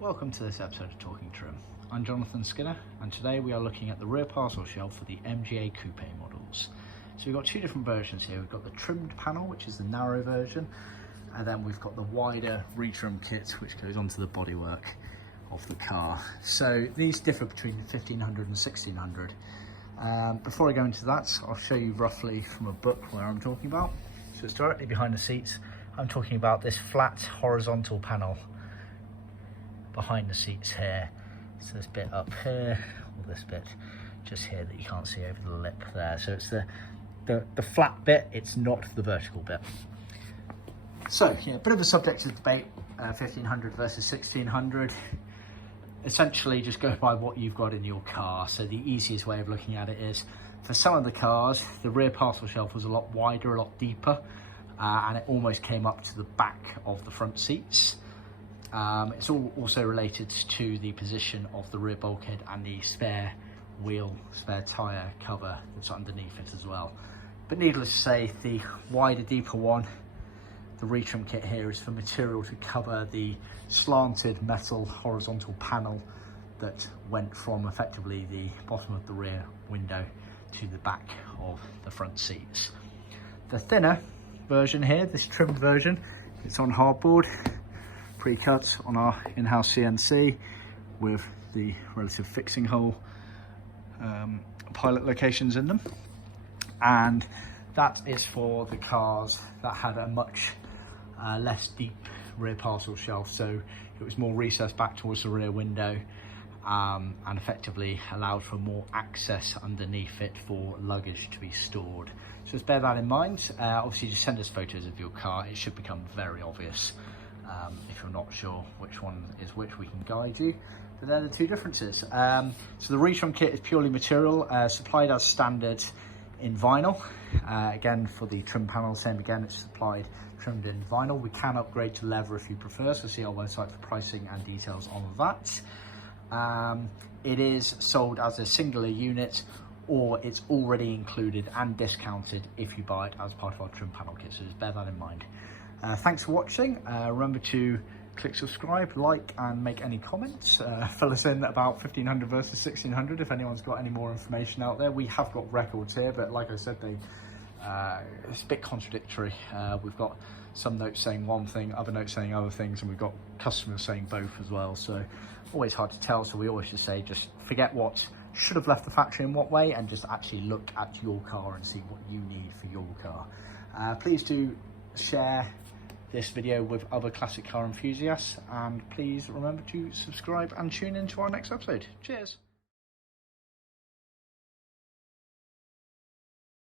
Welcome to this episode of Talkin Trim. I'm Jonathan Skinner, and today we are looking at the rear parcel shelf for the MGA Coupe models. So we've got two different versions here. We've got the trimmed panel, which is the narrow version, and then we've got the wider retrim kit, which goes onto the bodywork of the car. So these differ between 1500 and 1600. Before I go into that, I'll show you roughly from a book where I'm talking about. So it's directly behind the seats. I'm talking about this flat horizontal panel behind the seats here. So this bit up here, or this bit just here that you can't see over the lip there. So it's the flat bit, it's not the vertical bit. So yeah, a bit of a subject of debate, 1500 versus 1600. Essentially just go by what you've got in your car. So the easiest way of looking at it is, for some of the cars, the rear parcel shelf was a lot wider, a lot deeper, and it almost came up to the back of the front seats. It's also related to the position of the rear bulkhead and the spare tyre cover that's underneath it as well. But needless to say, the wider, deeper one, the retrim kit here, is for material to cover the slanted metal horizontal panel that went from effectively the bottom of the rear window to the back of the front seats. The thinner version here, this trimmed version, it's on hardboard, pre-cut on our in-house CNC with the relative fixing hole pilot locations in them, and that is for the cars that had a much less deep rear parcel shelf, so it was more recessed back towards the rear window, and effectively allowed for more access underneath it for luggage to be stored. So just bear that in mind. Obviously just send us photos of your car, it should become very obvious. If you're not sure which one is which, we can guide you. But they're the two differences. So the retrim kit is purely material, supplied as standard in vinyl. Again, for the trim panel, same again, it's supplied trimmed in vinyl. We can upgrade to leather if you prefer, so see our website for pricing and details on that. It is sold as a singular unit, or it's already included and discounted if you buy it as part of our trim panel kit, so just bear that in mind. Thanks for watching. Remember to click subscribe, like, and make any comments. Fill us in about 1500 versus 1600 if anyone's got any more information out there. We have got records here, but like I said, it's a bit contradictory. We've got some notes saying one thing, other notes saying other things, and we've got customers saying both as well. So always hard to tell. So we always just say, just forget what should have left the factory in what way, and just actually look at your car and see what you need for your car. Please do share this video with other classic car enthusiasts, and please remember to subscribe and tune in to our next episode. Cheers.